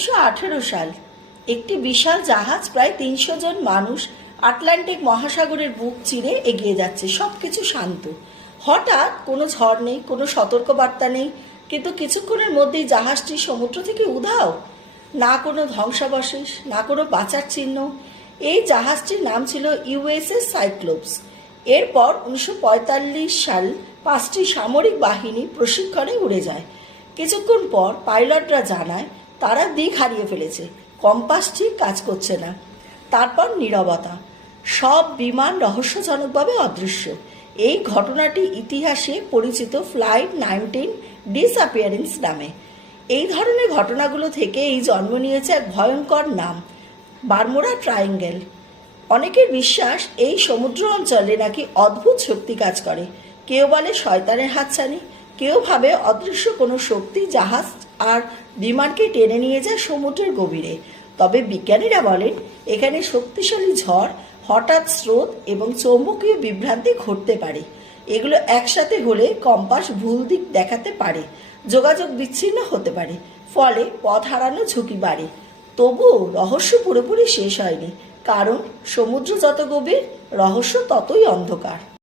1918 সাল একটি বিশাল জাহাজ প্রায় 300 জন মানুষ আটলান্টিক মহাসাগরের বুক চিরে এগিয়ে যাচ্ছে। সবকিছু শান্ত। হঠাৎ কোনো ঝড় নেই, কোনো সতর্কবার্তা নেই, কিন্তু কিছুক্ষণের মধ্যেই জাহাজটি সমুদ্র থেকে উধাও। না কোনো ধ্বংসাবশেষ, না কোনো বাঁচার চিহ্ন। এই জাহাজটির নাম ছিল ইউএসএস সাইক্লোপস। এরপর 1945 সাল 5টি সামরিক বাহিনী প্রশিক্ষণে উড়ে যায়। কিছুক্ষণ পর পাইলটরা জানায় তারা দিক হারিয়ে ফেলেছে, কম্পাস ঠিক কাজ করছে না। তারপর নীরবতা। সব বিমান রহস্যজনকভাবে অদৃশ্য। এই ঘটনাটি ইতিহাসে পরিচিত ফ্লাইট 19 ডিসঅ্যাপিয়ারেন্স নামে। এই ধরনের ঘটনাগুলো থেকে এই জন্ম নিয়েছে এক ভয়ঙ্কর নাম, বারমুডা ট্রায়াঙ্গেল। অনেকের বিশ্বাস এই সমুদ্র অঞ্চলে নাকি অদ্ভুত শক্তি কাজ করে। কেউ বলে শয়তানের হাতছানি, কেউ ভাবে অদৃশ্য কোনো শক্তি জাহাজ আর বিমানকে টেনে নিয়ে যায় সমুদ্রের গভীরে। তবে বিজ্ঞানীরা বলেন এখানে শক্তিশালী ঝড়, হঠাৎ স্রোত এবং চৌম্বকীয় বিভ্রান্তি ঘটতে পারে। এগুলো একসাথে হলে কম্পাস ভুল দিক দেখাতে পারে, যোগাযোগ বিচ্ছিন্ন হতে পারে, ফলে পথ হারানো ঝুঁকি বাড়ে। তবুও রহস্য পুরোপুরি শেষ হয়নি, কারণ সমুদ্র যত গভীর, রহস্য ততই অন্ধকার।